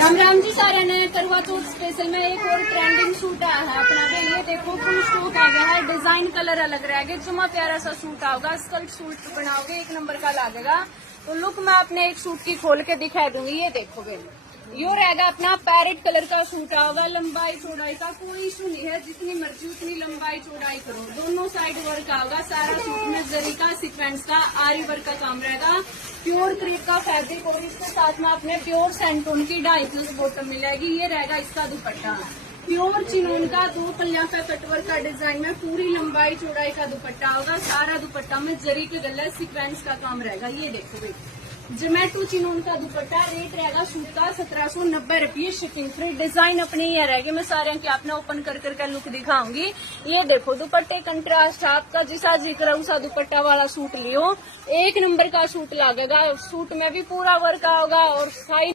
राम राम जी सारे ने करवा चौथ स्पेशल में एक और ट्रेंडिंग सूट आया है अपना पे। ये देखो फुल स्टॉक आ गया है, डिजाइन कलर अलग रहेगा, जुमा प्यारा सा सूट आओगा। स्कल्ट सूट बनाओगे एक नंबर का लागेगा। तो लुक मैं अपने एक सूट की खोल के दिखा दूंगी। ये देखोगे यो रहेगा अपना पैरेट कलर का सूट आओगा। लंबाई चौड़ाई का कोई इशू नहीं है, जितनी मर्जी उतनी लंबाई चौड़ाई करो। दोनों साइड वर्क आओगा। सारा सूट में जरी का सीक्वेंस का आरी वर्क का काम रहेगा। प्योर क्रेप का फैब्रिक और इसके साथ में अपने प्योर सैंटोन की 2.5 बॉटम मिलेगी। ये रहेगा इसका दुपट्टा, प्योर चिनोन का 2 पल्ला पे कटवर्क का डिजाइन में पूरी लंबाई चौड़ाई का दुपट्टा होगा। सारा दुपट्टा में जरी के गले सीक्वेंस का काम रहेगा। ये देखो भाई जोमेटो चिनोन का दुपट्टा। रेट रहेगा सूट का 1790 रुपये, शिपिंग फ्री। डिजाइन अपने ये रहेगी, मैं सारे की आपने ओपन कर करके लुक दिखाऊंगी। ये देखो दुपट्टे कंट्रास्ट आपका जिसा जिक्र उसा दुपट्टा वाला सूट लियो, एक नंबर का सूट लगेगा। सूट में भी पूरा वर्क होगा और साइड